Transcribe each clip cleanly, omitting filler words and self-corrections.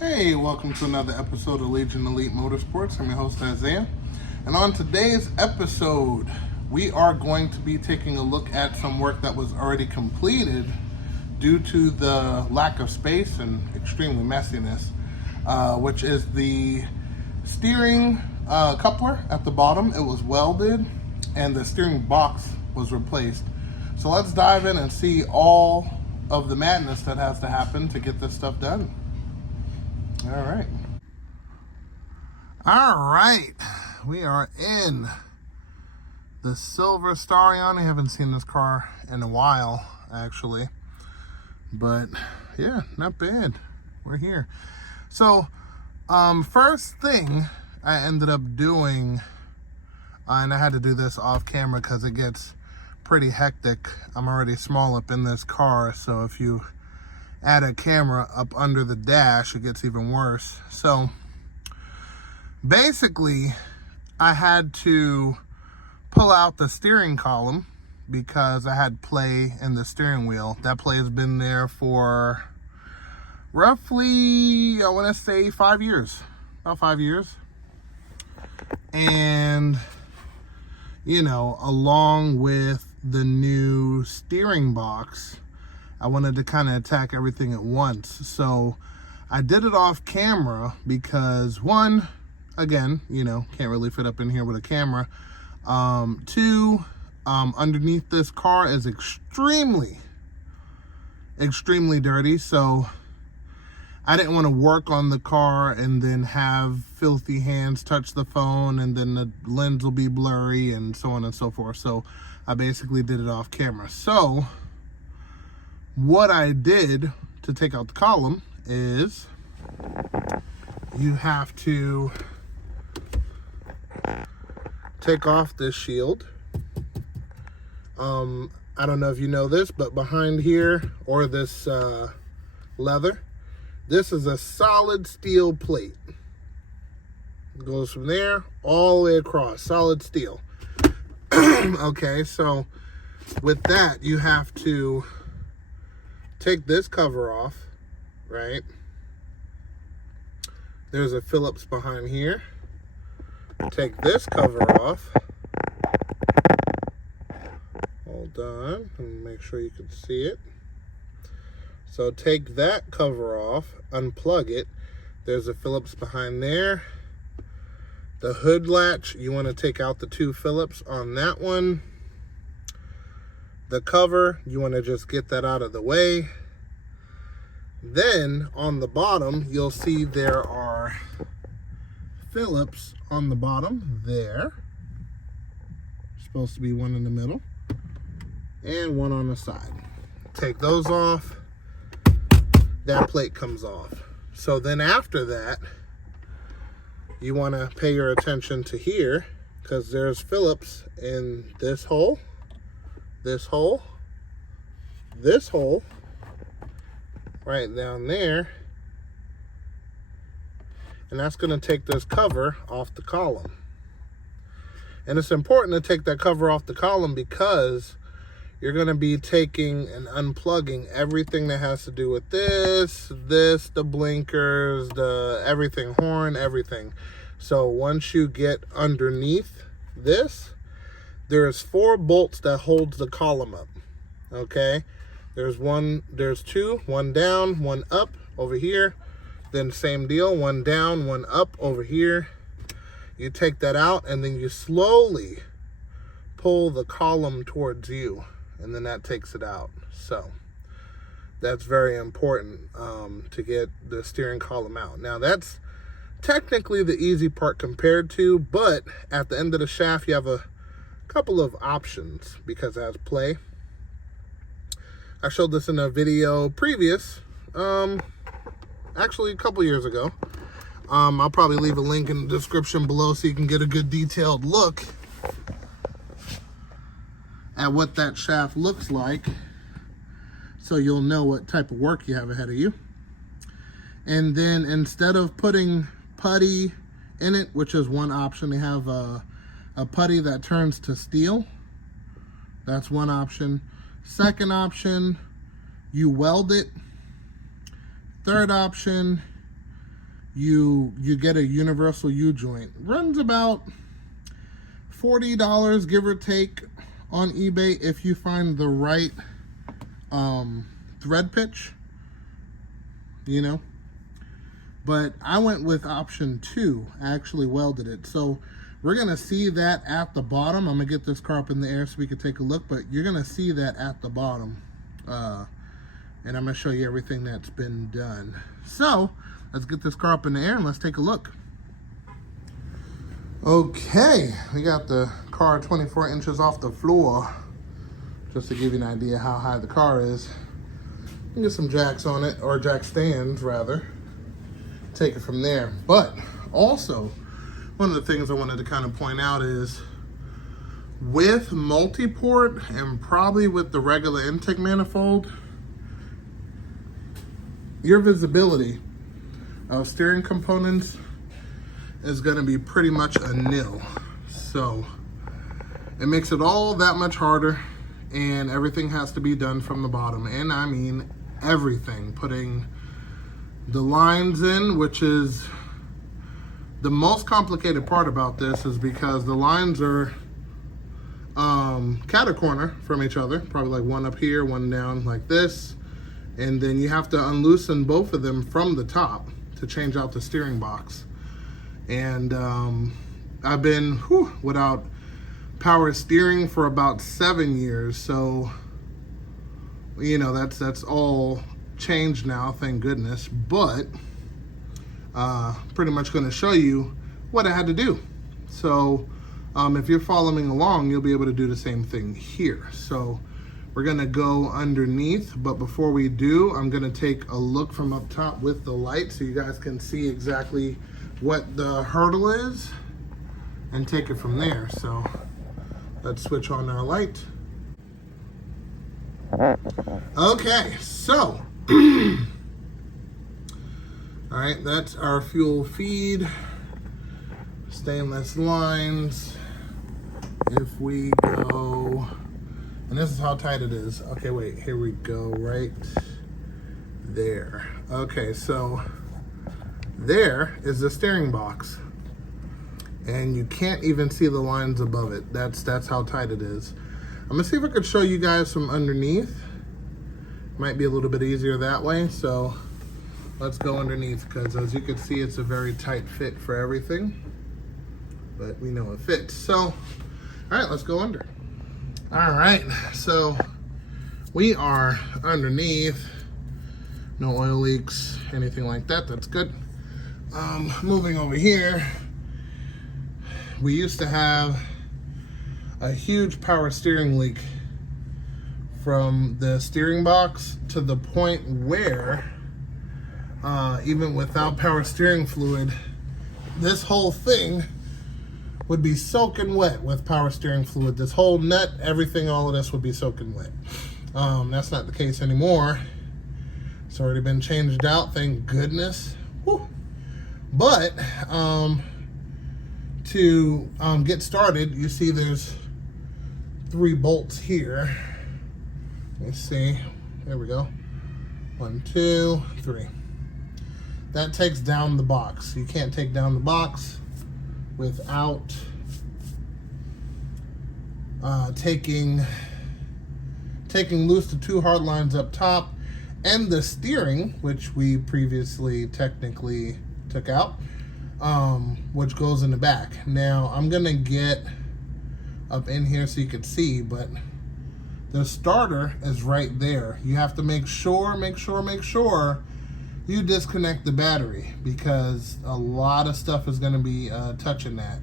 Hey, welcome to another episode of Legion Elite Motorsports. I'm your host Isaiah, and on today's episode, we are going to be taking a look at some work that was already completed due to the lack of space and extremely messiness, which is the steering coupler at the bottom. It was welded, and the steering box was replaced. So let's dive in and see all of the madness that has to happen to get this stuff done. All right. All right. We are in the silver Starion. I haven't seen this car in a while, actually. But, yeah, not bad. We're here. So, first thing I ended up doing, and I had to do this off camera because it gets pretty hectic. I'm already small up in this car, so if you add a camera up under the dash, it gets even worse. So basically, I had to pull out the steering column because I had play in the steering wheel. That play has been there for roughly, I want to say 5 years, about 5 years. And, you know, along with the new steering box, I wanted to kind of attack everything at once. So I did it off camera because, one, again, you know, can't really fit up in here with a camera. Two, underneath this car is extremely dirty. So I didn't want to work on the car and then have filthy hands touch the phone, and then the lens will be blurry and so on and so forth. So I basically did it off camera. So what I did to take out the column is you have to take off this shield. I don't know if you know this, but behind here, or this leather, this is a solid steel plate. It goes from there all the way across, solid steel. Okay, so with that, you have to take this cover off, right? There's a Phillips behind here. Take this cover off. Hold on, and make sure you can see it. So take that cover off, unplug it. There's a Phillips behind there. The hood latch, you want to take out the two Phillips on that one. The cover, you want to just get that out of the way. Then on the bottom, you'll see there are Phillips on the bottom there. Supposed to be one in the middle and one on the side. Take those off. That plate comes off. So then after that, you want to pay your attention to here, because there's Phillips in this hole, this hole, this hole, right down there. And that's going to take this cover off the column. And it's important to take that cover off the column because you're going to be taking and unplugging everything that has to do with this, the blinkers, the everything, horn, everything. So once you get underneath this, there's 4 bolts that holds the column up. Okay? There's two, one down, one up over here. Then same deal, one down, one up over here. You take that out, and then you slowly pull the column towards you, and then that takes it out. So that's very important to get the steering column out. Now that's technically the easy part compared to, but at the end of the shaft you have a couple of options because it has play. I showed this in a video previous, actually a couple years ago. I'll probably leave a link in the description below so you can get a good detailed look at what that shaft looks like, so you'll know what type of work you have ahead of you. And then instead of putting putty in it, which is one option, they have a putty that turns to steel. That's one option. Second option, you weld it. Third option, you get a universal U-joint. Runs about $40, give or take, on eBay if you find the right thread pitch, you know. But I went with option 2. I actually welded it. So we're gonna see that at the bottom. I'm gonna get this car up in the air so we can take a look, but you're gonna see that at the bottom. And I'm gonna show you everything that's been done. So let's get this car up in the air and let's take a look. Okay, we got the car 24 inches off the floor, just to give you an idea how high the car is. You can get some jacks on it, or jack stands rather. Take it from there. But also, one of the things I wanted to kind of point out is with multi-port and probably with the regular intake manifold, your visibility of steering components is going to be pretty much a nil. So it makes it all that much harder, and everything has to be done from the bottom. And I mean everything. Putting the lines in, which is the most complicated part about this, is because the lines are cat-a-corner from each other, probably like one up here, one down like this, and then you have to unloosen both of them from the top to change out the steering box. And I've been without power steering for about 7 years, so you know that's all changed now, thank goodness. But pretty much going to show you what I had to do. So if you're following along, you'll be able to do the same thing here. So we're going to go underneath, but before we do, I'm going to take a look from up top with the light so you guys can see exactly what the hurdle is and take it from there. So let's switch on our light. Okay, so all right, that's our fuel feed, stainless lines. If we go, and this is how tight it is. Okay, wait, here we go, right there. Okay, so there is the steering box, and you can't even see the lines above it. That's how tight it is. I'm gonna see if I could show you guys from underneath. Might be a little bit easier that way. So let's go underneath, because as you can see, it's a very tight fit for everything, but we know it fits. So all right, let's go under. All right, so we are underneath. No oil leaks, anything like that. That's good. Moving over here, we used to have a huge power steering leak from the steering box to the point where even without power steering fluid, this whole thing would be soaking wet with power steering fluid. This whole nut, everything, all of this would be soaking wet. That's not the case anymore. It's already been changed out, thank goodness. Whew. But to get started, you see there's 3 bolts here. Let's see, there we go. 1, 2, 3. That takes down the box. You can't take down the box without taking loose the 2 hard lines up top and the steering, which we previously technically took out, which goes in the back. Now I'm gonna get up in here so you can see, but the starter is right there. You have to make sure you disconnect the battery, because a lot of stuff is gonna be touching that,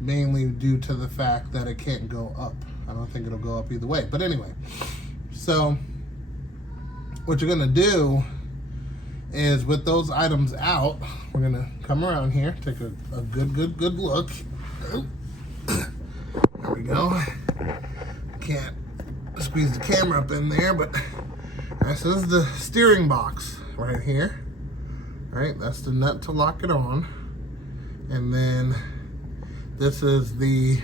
mainly due to the fact that it can't go up. I don't think it'll go up either way, but anyway. So what you're gonna do is, with those items out, we're gonna come around here, take a good look. There we go. Can't squeeze the camera up in there, but all right, so this is the steering box right here. All right, that's the nut to lock it on, and then this is the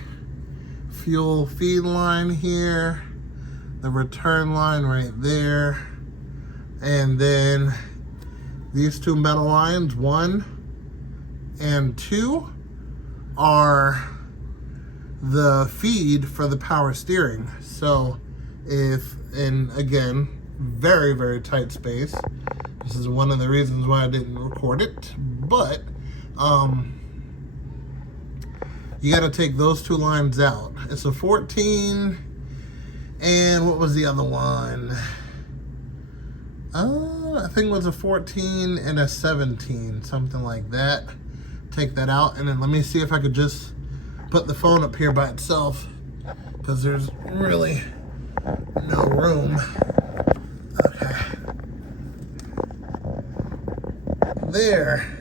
fuel feed line here, the return line right there, and then These two metal lines, 1 and 2, are the feed for the power steering. So and again, very, very tight space. This is one of the reasons why I didn't record it, but you got to take those two lines out. It's a 14, and what was the other one? I think it was a 14 and a 17, something like that. Take that out, and then let me see if I could just put the phone up here by itself, because there's really no room. Okay. There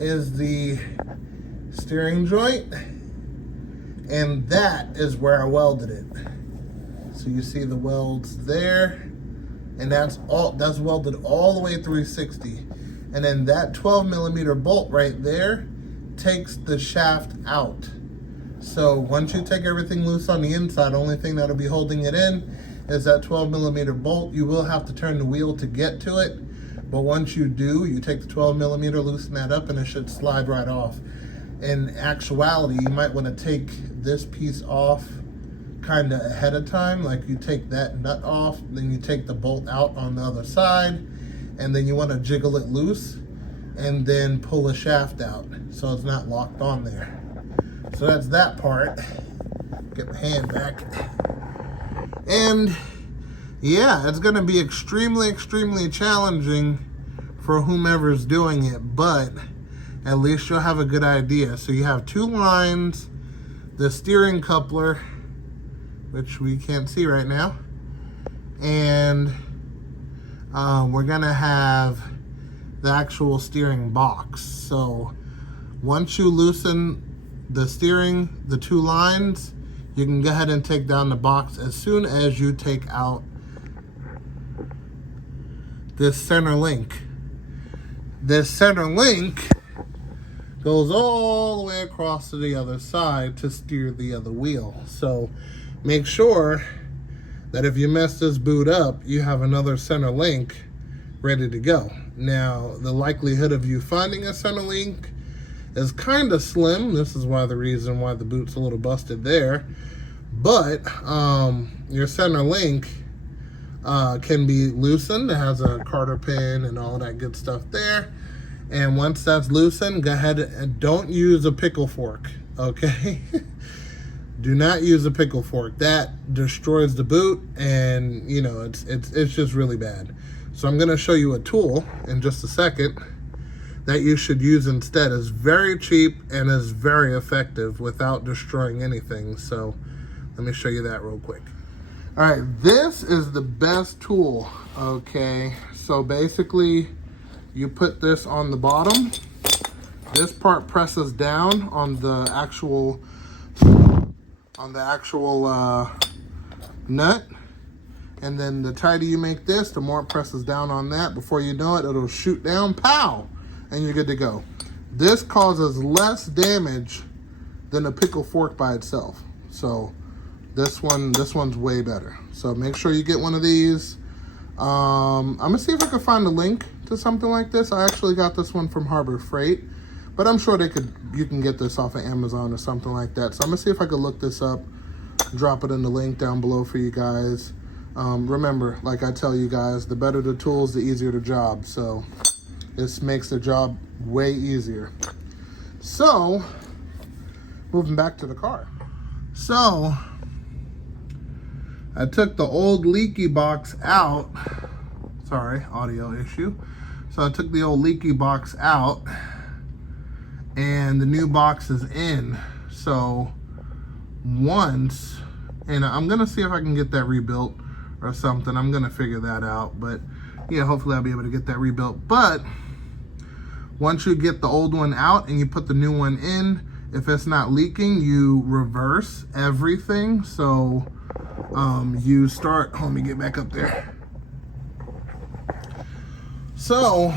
is the steering joint, and that is where I welded it. So you see the welds there, and that's welded all the way 360. And then that 12mm bolt right there takes the shaft out. So once you take everything loose on the inside, the only thing that'll be holding it in is that 12mm bolt. You will have to turn the wheel to get to it, but once you do, you take the 12mm, loosen that up, and it should slide right off. In actuality, you might want to take this piece off kind of ahead of time. Like you take that nut off, then you take the bolt out on the other side, and then you want to jiggle it loose and then pull the shaft out so it's not locked on there. So that's that part. Get my hand back. And yeah, it's going to be extremely, extremely challenging for whomever's doing it, but at least you'll have a good idea. So you have two lines, the steering coupler, which we can't see right now, and we're gonna have the actual steering box. So once you loosen the steering, the two lines, you can go ahead and take down the box as soon as you take out this center link. This center link goes all the way across to the other side to steer the other wheel. So make sure that if you mess this boot up, you have another center link ready to go. Now, the likelihood of you finding a center link is kind of slim. This is the reason why the boot's a little busted there. But your center link can be loosened. It has a Carter pin and all that good stuff there. And once that's loosened, go ahead and don't use a pickle fork, okay? Do not use a pickle fork. That destroys the boot, and you know, it's just really bad. So I'm gonna show you a tool in just a second that you should use instead. It's very cheap and is very effective without destroying anything. So let me show you that real quick. All right, this is the best tool, okay? So basically, you put this on the bottom. This part presses down on the actual nut, and then the tighter you make this, the more it presses down on that. Before you know it, it'll shoot down, pow, and you're good to go. This causes less damage than a pickle fork by itself. So this one's way better. So make sure you get one of these. I'm gonna see if I can find a link to something like this. I actually got this one from Harbor Freight, but I'm sure you can get this off of Amazon or something like that. So I'm gonna see if I can look this up, drop it in the link down below for you guys. Remember, like I tell you guys, the better the tools, the easier the job. So this makes the job way easier. So moving back to the car. So I took the old leaky box out. Sorry, audio issue. So I took the old leaky box out, and the new box is in. So once, and I'm gonna see if I can get that rebuilt or something. I'm gonna figure that out, but yeah, hopefully I'll be able to get that rebuilt. But once you get the old one out and you put the new one in, if it's not leaking, you reverse everything. So you start, let me get back up there. So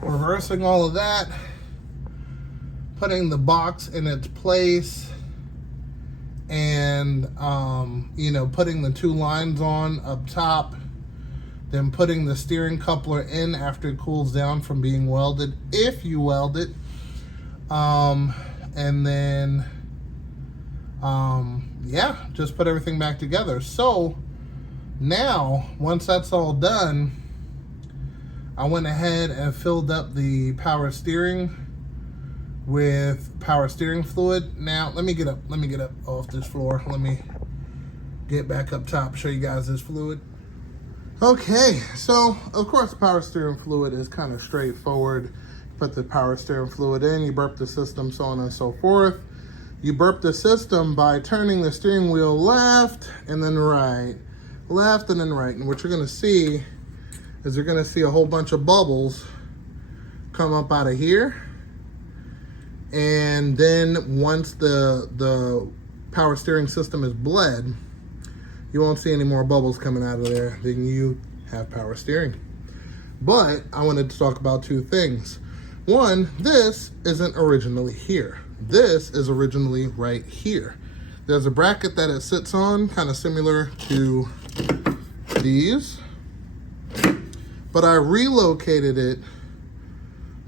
reversing all of that, putting the box in its place, and you know, putting the two lines on up top, Then putting the steering coupler in after it cools down from being welded, if you weld it. And then, yeah, just put everything back together. So now, once that's all done, I went ahead and filled up the power steering with power steering fluid. Now, let me get up off this floor. Let me get back up top, show you guys this fluid. Okay, so of course the power steering fluid is kind of straightforward. Put the power steering fluid in, you burp the system, so on and so forth. You burp the system by turning the steering wheel left and then right. Left and then right. And what you're gonna see is you're gonna see a whole bunch of bubbles come up out of here. And then once the power steering system is bled, you won't see any more bubbles coming out of there. Then you have power steering. But I wanted to talk about two things. One, this isn't originally here. This is originally right here. There's a bracket that it sits on, kind of similar to these. But I relocated it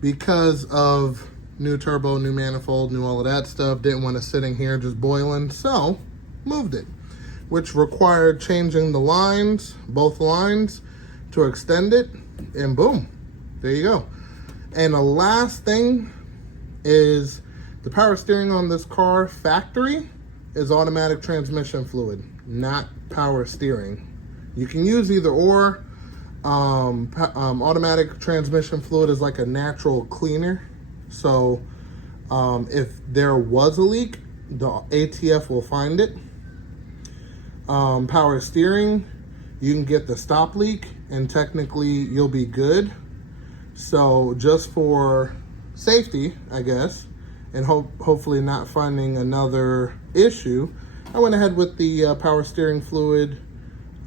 because of new turbo, new manifold, new all of that stuff. Didn't want it sitting here just boiling, so moved it, which required changing the lines, both lines, to extend it, and boom, there you go. And the last thing is the power steering on this car factory is automatic transmission fluid, not power steering. You can use either or. Automatic transmission fluid is like a natural cleaner. So if there was a leak, the ATF will find it. Power steering, you can get the stop leak and technically you'll be good. So just for safety, I guess, and hopefully not finding another issue, I went ahead with the power steering fluid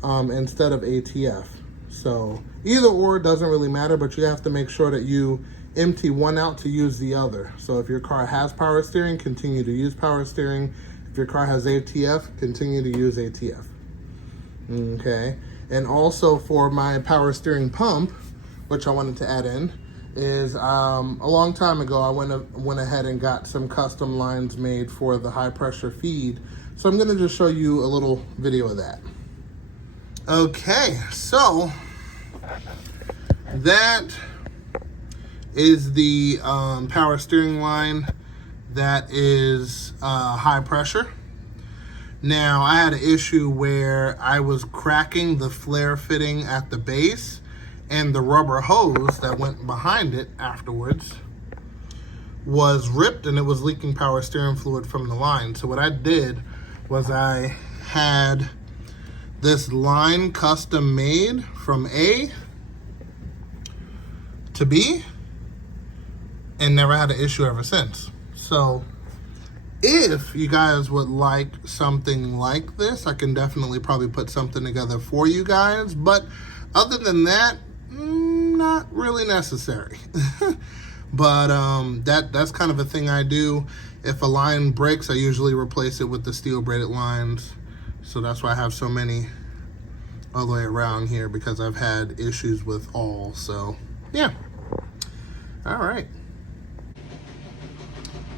instead of ATF. So either or, doesn't really matter, but you have to make sure that you empty one out to use the other. So if your car has power steering, continue to use power steering. If your car has ATF, continue to use ATF. Okay, and also for my power steering pump, which I wanted to add in, is a long time ago I went ahead and got some custom lines made for the high pressure feed. So I'm gonna just show you a little video of that. Okay, so that is the power steering line that is high pressure. Now, I had an issue where I was cracking the flare fitting at the base, and the rubber hose that went behind it afterwards was ripped and it was leaking power steering fluid from the line. So what I did was I had this line custom made from A to B and never had an issue ever since. So if you guys would like something like this, I can definitely probably put something together for you guys. But other than that, not really necessary. But that's kind of a thing I do. If a line breaks, I usually replace it with the steel braided lines. So that's why I have so many all the way around here, because I've had issues with all. So yeah. All right.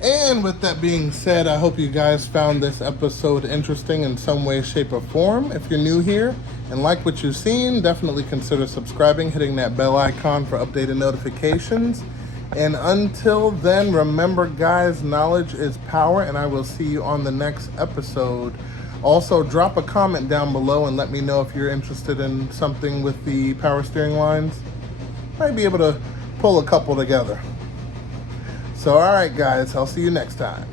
And with that being said, I hope you guys found this episode interesting in some way, shape, or form. If you're new here and like what you've seen, definitely consider subscribing, hitting that bell icon for updated notifications. And until then, remember guys, knowledge is power, and I will see you on the next episode. Also, drop a comment down below and let me know if you're interested in something with the power steering lines. Might be able to pull a couple together. So, all right, guys, I'll see you next time.